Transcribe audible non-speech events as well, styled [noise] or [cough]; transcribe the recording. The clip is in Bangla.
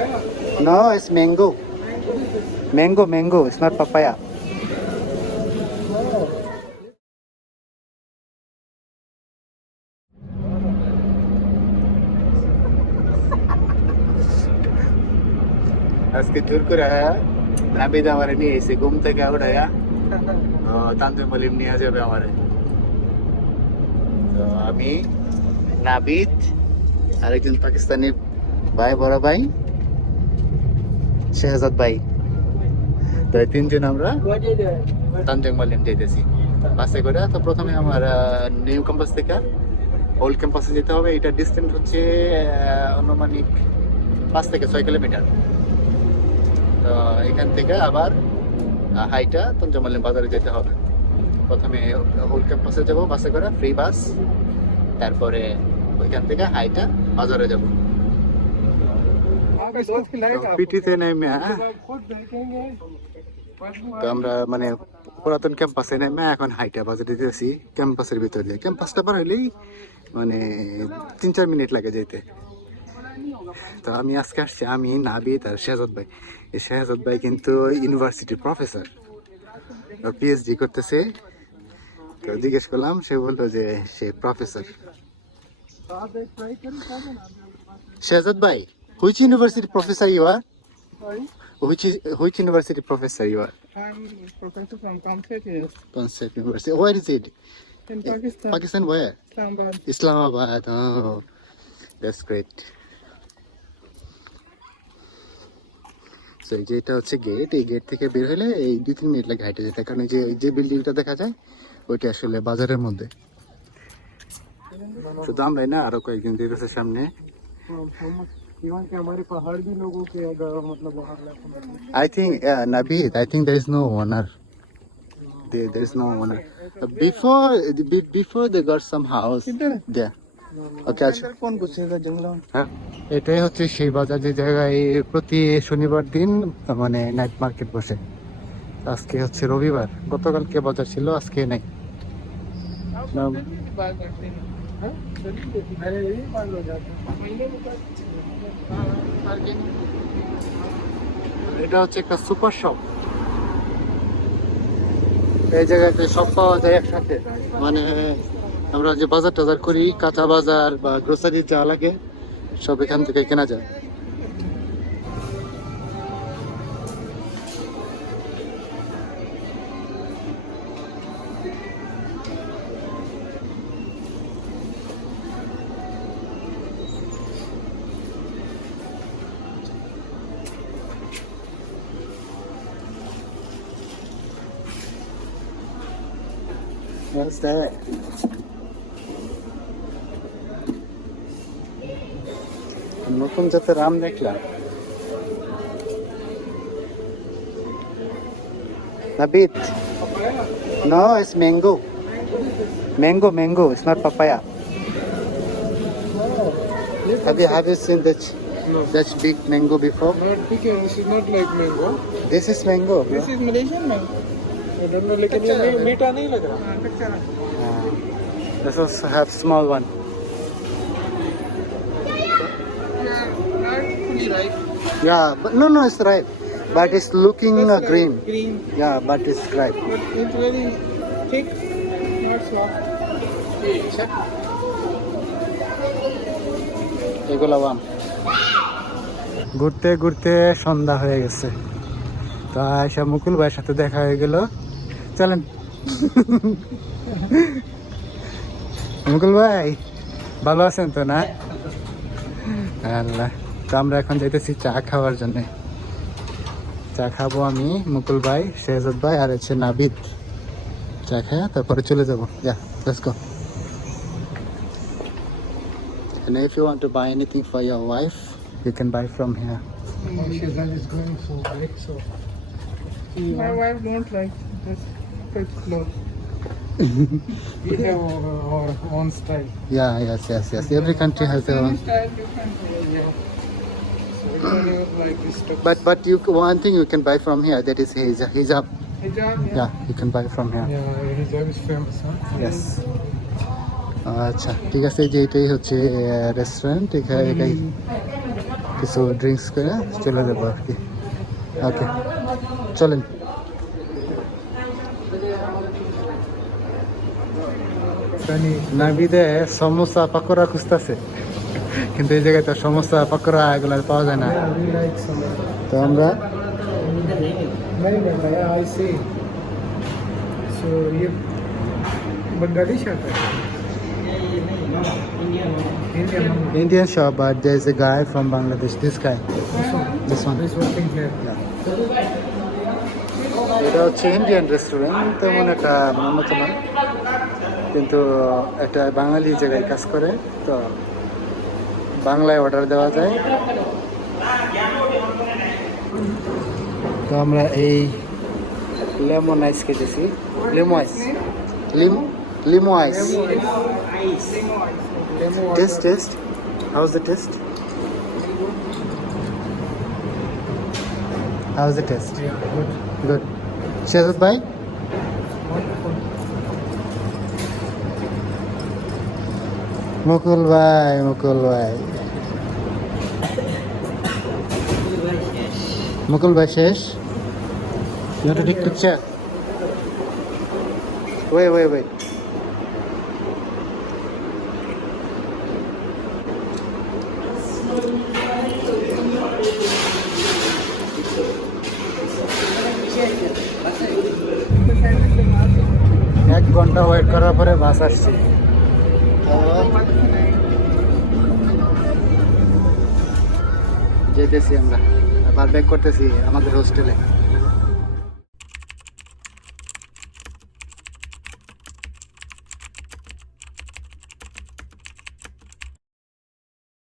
No, it's mango. Mango, mango. It's not papaya. আজকে ট্যুর করে নাবিদ আমারে নিয়ে এসে ঘুম থেকে উঠাইয়া তান্ত্রিক মলিম নিয়ে যাবে আমারে তো আমি নাবিদ আরেকজন পাকিস্তানি ভাই বড় ভাই শেহজাদ ভাই। তো তিনজন আমরা তান্ত্রিক মলিম যাইতেছি। বাসে করে, তো প্রথমে আমার নিউ ক্যাম্পাস থেকে ওল্ড ক্যাম্পাসে যেতে হবে। এটা ডিস্টেন্স হচ্ছে আনুমানিক পাঁচ থেকে ছয় কিলোমিটার তো এখান থেকে আবার হাইটা তঞ্জমালিম বাজারে যেতে হবে। প্রথমে ওল্ড ক্যাম্পাসে যাব, বাসে করে ফ্রি বাস তারপরে ওইখান থেকে হাইটা বাজারে যাব। পিটিতে নেমে হ্যাঁ, তো আমরা মানে পুরাতন ক্যাম্পাসে নেমে এখন হাইটা বাজারে দিতেছি ক্যাম্পাসের ভিতর দিয়ে ক্যাম্পাসটা পার হইলেই মানে তিন চার মিনিট লাগে যেতে তো আমি আজকে আসছি আমি নাবিদ আর শেহজাদ ভাই এই শেহজাদ ভাই কিন্তু ইউনিভার্সিটি প্রফেসর পিএইচডি করতেছে তো জিজ্ঞেস করলাম সে বলল যে সে প্রফেসর শেহজাদ ভাই which university professor you are Sorry, which which university professor you are I'm professor from Comsec here Concept University. Where is it? in Pakistan. Pakistan where? Islamabad. Islamabad. Oh, that's great. So এই যে এটা হচ্ছে গেট এই গেট থেকে বের হলে এই দুই তিন মিনিট লাগে হাইটে যেতে কারণ এই যে যে বিল্ডিংটা দেখা যায় ওইটা আসলে বাজারের মধ্যে শুধু আমরাই না আরও কয়েকজন যেতেছে সামনে यहाँ के हमारे पहाड़ भी लोगों के अगर मतलब वहाँ I think uh, Nabid, I think there is no owner. There, there is no owner. Uh, before, be- before they got some house किधर there. Okay, আচ্ছা। कौन घुसेगा जंगलों में হ্যাঁ এটাই হচ্ছে সেই বাজার যে জায়গায় প্রতি শনিবার দিন মানে নাইট মার্কেট বসে আজকে হচ্ছে রবিবার গতকালকে বাজার ছিল আজকে নাই এটা হচ্ছে একটা সুপার শপ। এই জায়গাতে সব পাওয়া যায় একসাথে। মানে আমরা যে বাজার টাজার করি, কাঁচা বাজার বা গ্রোসারি যা লাগে, সব এখান থেকে কেনা যায়। What's that? নতুন জাতের আম দেখলাম Nabit. No, it's mango. Mango, mango. It's not papaya. Have you have you seen that No. that big mango before? Not picky, this is not like mango. This is mango. Bro. This is Malaysian mango. I don't know, लेकिन ये मी- मीठा नहीं लग रहा कच्चा Uh, this also have small one. not fully ripe. Yeah, but no, no, it's ripe. But it's looking uh, green. Green, Yeah, but it's ripe. but it's very thick, not soft. Check. এগুলো আম ঘুরতে ঘুরতে সন্ধ্যা হয়ে গেছে তো আয়সা মুকুল ভাইয়ের সাথে দেখা হয়ে গেল চলেন মুকুল ভাই ভালো আছেন তো না আল্লাহ তো আমরা এখন যাইতেছি চা খাওয়ার জন্য চা খাবো আমি মুকুল ভাই শেহজাদ ভাই আর হচ্ছে নাবিদ চা খায়া তারপরে চলে যাবো যা let's go And if you want to buy anything for your wife, you can buy from here. Shazad is going so big, so. My wife don't like this quite close. we [laughs] have our, our own style. Yeah, yes, yes, yes. Every country has their own. style different. Yeah. So we don't like this stuff. But but you one thing you can buy from here that is hijab. hijab. Hijab, yeah. Yeah, you can buy from here. Yeah, hijab is famous, huh? Yes. আচ্ছা ঠিক আছে এই যে এটাই হচ্ছে রেস্টুরেন্ট এখানে এটাই কিছু ড্রিঙ্কস করে চলে যাবো আর কি ওকে চলেন নাবিদে সমোসা পাকোড়া খুঁজতেছে। কিন্তু এই জায়গায় তো সমোসা পাকোড়া এগুলো পাওয়া যায় না। তো আমরা Indian shop but there's a guy from Bangladesh. This guy, this one, this এটা হচ্ছে ইন্ডিয়ান রেস্টুরেন্ট তেমন একটা উন্নত না। কিন্তু একটা বাঙালি জায়গায় কাজ করে তো বাংলায় অর্ডার দেওয়া যায়। তো আমরা এই লেমন আইস খেতেছি। Lemon ice Lim lemon ice taste taste house the taste house the taste yeah good. Good. Mukul ভাই মুকুল ভাই মুকুল ভাই শেষ You want to take picture? Wait, wait, wait. এক ঘণ্টা ওয়েট করার পরে বাস আসছে যেতেছি আমরা বার ব্যাক করতেছি আমাদের হোস্টেলে